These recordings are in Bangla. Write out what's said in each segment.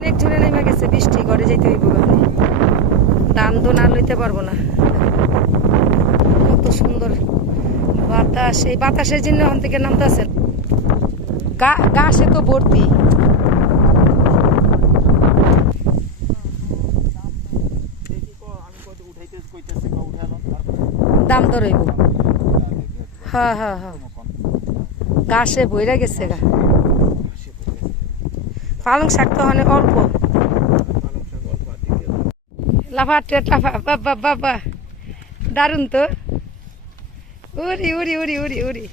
অনেক জোরে নেমে গেছে, বৃষ্টি, ঘরে যেতে হইব দান দোন আর লইতে পারব না। কত সুন্দর বাতাস, এই বাতাসের জন্য ওখান থেকে নামতে আছে। গাছে তো ভর্তি। দাম তো রইব। হ্যাঁ হ্যাঁ হ্যাঁ। গাছে বইরা গেছে গা। পালং শাক তো অনেক অল্প লাফাটে টাফা বাবা বাবা দারুণ তো। উড়ি উড়ি উড়ি উড়ি উড়ি।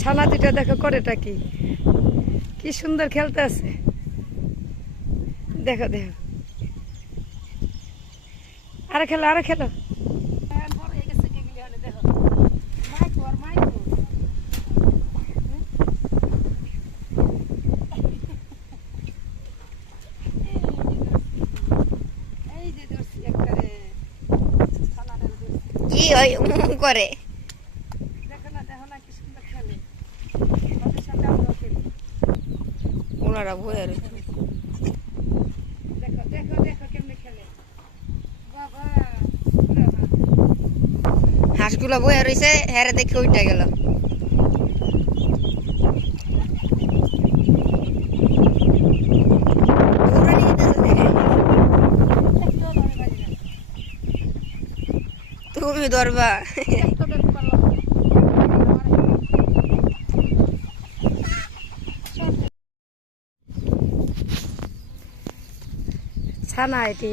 ছানা দুটা দেখো করেটা কি? কি সুন্দর খেলতে আছে। দেখো দেখো। আরে খেলো আরে খেলো। কি ওই উম করে। দেখো না কি সুন্দর খেলে। ওদের সাথে আমরাও খেলি। ওনারা ভয় রয়েছে। হাঁসগুলো বয়ে রয়েছে হ্যারে দেখে ওইটা গেল। তুমি ধরবা। ছানা এটি।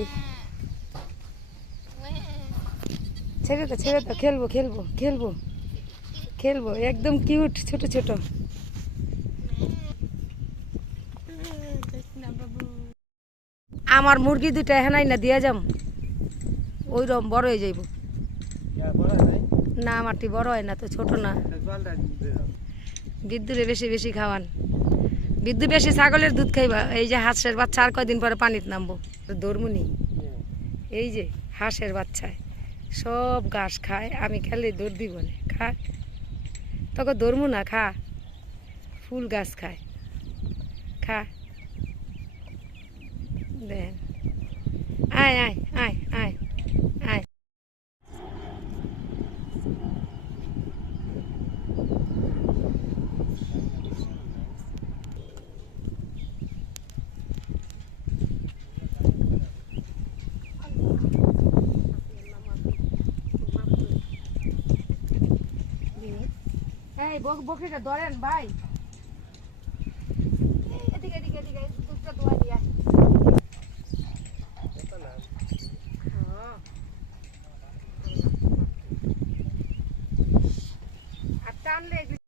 ছেড়ে তো ছেড়ে তো খেলব খেলব খেলব খেলব। একদম কিউট ছোট ছোট। আমার মুরগি দুটা হেনাই না দিয়া যাম। ওই রকম বড় হয়ে যাইব। না আমারটি বড় হয় না, তো ছোট না। বিদ্যুরে বেশি বেশি খাওয়ান। বিদ্যুৎ বেশি ছাগলের দুধ খাইবা, এই যে হাঁসের বাচ্চা, আর কয়দিন পরে পানিতে নামবো? দৌড়মুনি। এই যে হাঁসের বাচ্চায় সব ঘাস খায়, আমি খেলে দৌড় দিব না, খা। তোকে দৌড়মু না, খা। ফুল গাছ খায়, খা। দেন। আয় আয় আয়। এই বক বকরিটা ধরেন ভাই।